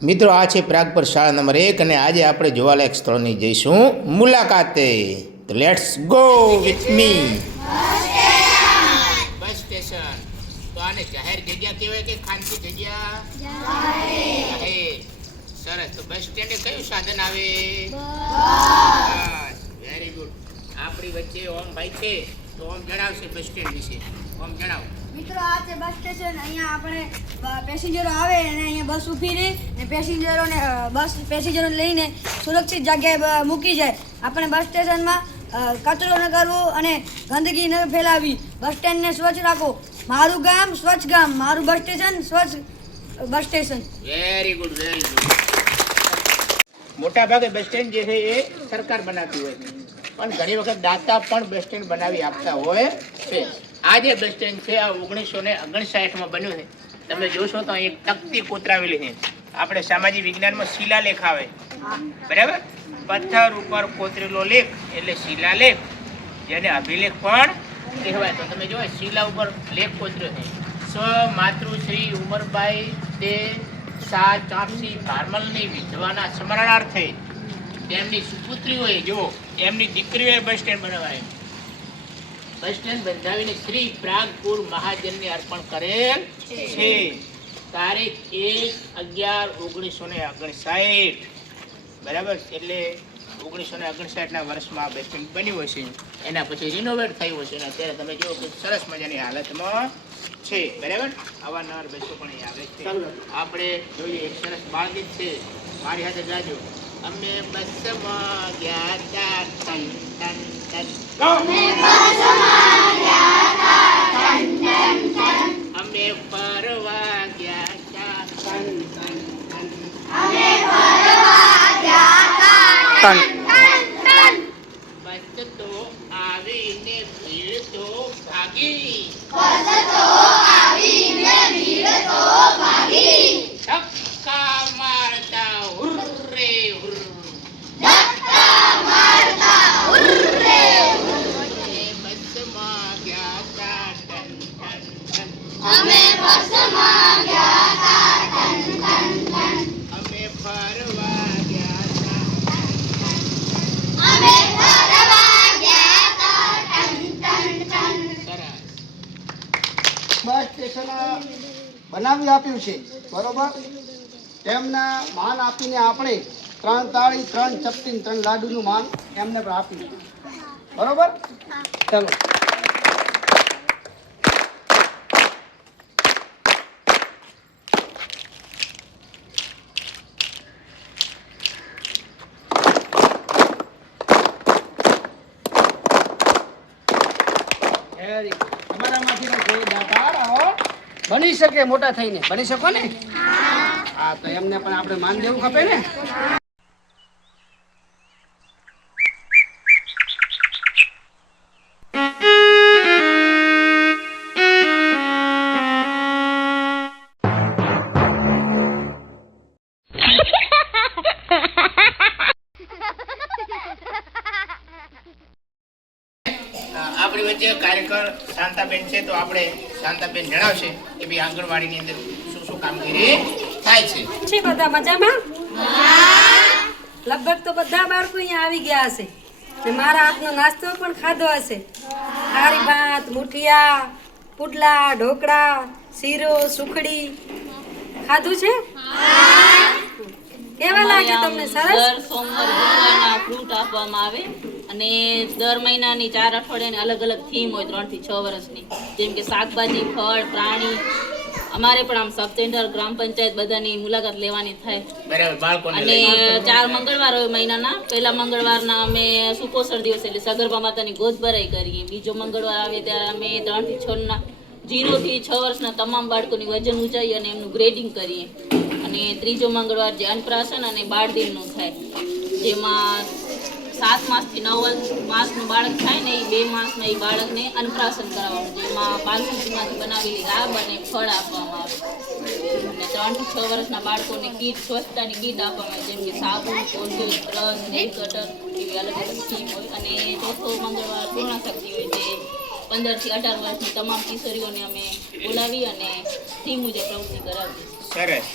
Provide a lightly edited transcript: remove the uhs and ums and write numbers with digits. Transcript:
મિત્રો આ છે પ્રાગપર શાળા નંબર 1 અને આજે આપણે જોવાલાયક સ્થળોની જઈશું મુલાકાતે. તો let's go with me. Bus station તો આને જાહેર જગ્યા કહેવાય કે ખાનગી જગ્યા? જાહેર. સરસ. તો બસ સ્ટેન્ડે કયું સાધન આવે? બસ. Very good. આપણી વચ્ચે ઓમ ભાઈ છે તો ઓમ જણાવશે બસ સ્ટેન્ડ વિશે. ઓમ જણાવો. મિત્રો આ છે બસ સ્ટેશન. અહીંયા આપણે પેસેન્જરો આવે અને અહીંયા બસ ઊભી રહી ને પેસેન્જરોને લઈને સુરક્ષિત જગ્યાએ મૂકી જાય. આપણે બસ સ્ટેશનમાં કચરો ન કરવો અને ગંદકી ન ફેલાવી. બસ સ્ટેન્ડને સ્વચ્છ રાખો. મારું ગામ સ્વચ્છ ગામ, મારું બસ સ્ટેશન સ્વચ્છ bus station. Very good, very good. મોટા ભાગે બસ સ્ટેન્ડ જે છે એ સરકાર બનાવતી હોય છે, પણ ઘણી વખત દાતા પણ બસ સ્ટેન્ડ બનાવી આપતા હોય છે. આ જે બસ સ્ટેન્ડ છે આ 1959માં બન્યું છે. તમે જોશો તો એક તકતી કોતરાવેલી છે. આપણે સામાજિક વિજ્ઞાનમાં શિલાલેખ આવે, બરાબર? પથ્થર ઉપર કોતરેલો લેખ એટલે શિલાલેખ, જેને અભિલેખ પણ કહેવાય. તો તમે જો શિલા ઉપર લેખ કોતર્યો છે. સ્વ માતૃશ્રી ઉમરબાઈ તે સા ચાંપસી ભારમલની વિધવાના સ્મરણાર્થે તેમની સુપુત્રીઓએ જો એમની દીકરીઓએ બસ સ્ટેન્ડ બનાવાય. બસ સ્ટેન્ડ બંધાવીને શ્રી પ્રાગપુર મહાજનને અર્પણ કરેલ છે. તારીખ 1/11/1959, બરાબર? એટલે 1959ના વર્ષમાં બસ સ્ટેન્ડ બન્યું હશે. એના પછી રિનોવેટ થયું હશે અને અત્યારે તમે જુઓ કે સરસ મજાની હાલતમાં છે, બરાબર? અવારનવાર બસો પણ અહીં આવે છે. આપણે જોઈએ એક સરસ બાળગીત છે, મારી સાથે ગાજો. અમે બસમાં ગયા તા ટન ટન ટન, અમે બસમાં ગયા તા ટન ટન ટન, અમે ફરવા ગયા તા ટન ટન ટન, અમે ફરવા ગયા તા ટન ટન ટન. બસ તો આવીને ભીડ તો ભાગી, બસ તો આવીને ભીડ તો ભાગી, ધક્કા મારતા હુર્રે હુર, ધક્કા મારતા હુર્રે હુર, બસમાં ગયા તા ટન ટન ટન, અમે બસમાં ગયા તા ટન ટન ટન, અમે ફરવા ગયા તા ટન ટન ટન, અમે ફરવા ગયા તા ટન ટન ટન. સરસ. બસ સ્ટેશન બનાવી આપ્યું છે, બરોબર? તેમના માન આપીને આપણે 3 તાળી 3 ચપટી 3 લાડુનું માન એમને પણ આપ્યું, બરોબર? ચાલો. તમારામાંથી કોઈ દાતાર આવો બની શકે, મોટા થઈને બની શકો ને? હા, તો એમને પણ આપણે માન દેવું ખપે ને. આપણી વચ્ચે કાર્યકર શાંતાબેન છે, તો આપણે શાંતાબેન જણાવશે કે ભાઈ આંગણવાડીની અંદર શું શું કામગીરી થાય છે. બધા મજામાં? લગભગ તો બધા બાળકો અહીંયા આવી ગયા હશે ને મારા હાથનો નાસ્તો પણ ખાધો હશે. ખારી ભાત, મુઠિયા, પુડલા, ઢોકળા, શીરો, સુખડી ખાધું છે? કેવા લાગે તમને? સરસ. દર સોમવાર ગુરુવારના ફ્રૂટ આપવામાં આવે અને દર મહિનાની 4 અઠવાડિયાની અલગ અલગ થીમ હોય 3 થી 6 વર્ષની, જેમ કે શાકભાજી, ફળ, પ્રાણી. અમારે પણ આમ સબ સેન્ટર, ગ્રામ પંચાયત બધાની મુલાકાત લેવાની થાય. બરાબર. બાળકોને અને 4 મંગળવાર હોય મહિનાના. પહેલા મંગળવારના અમે સુપોષણ દિવસ એટલે સગર્ભા માતાની ગોદ ભરાઈ કરીએ. બીજો મંગળવાર આવે ત્યારે અમે 3 થી 6ના 0 થી 6 વર્ષના તમામ બાળકોની વજન ઊંચાઈ અને એમનું ગ્રેડિંગ કરીએ. અને ત્રીજો મંગળવાર જે અન્નપ્રાશન અને બાળ દિનનું થાય, જેમાં 7 માસથી 9 માસનું બાળક થાય ને એ 2 માસમાં એ બાળકને અન્નપ્રાશન કરાવવાનું, જેમાં બાલસુચીમાંથી બનાવેલી રાબ અને ફળ આપવામાં આવે. અને 3 થી 6 વર્ષના બાળકોને કીટ, સ્વચ્છતાની કીટ આપવામાં આવે, જેમ કે સાબુ, કોલગેટ, બ્રશ, નેલ કટર એવી અલગ અલગ થીમ હોય. અને ચોથો મંગળવાર પૂર્ણાશક્તિ હોય, જે 15 થી 18 વર્ષની તમામ કિશોરીઓને અમે બોલાવી અને થીમ મુજબ પ્રવૃત્તિ કરાવીએ. સરસ.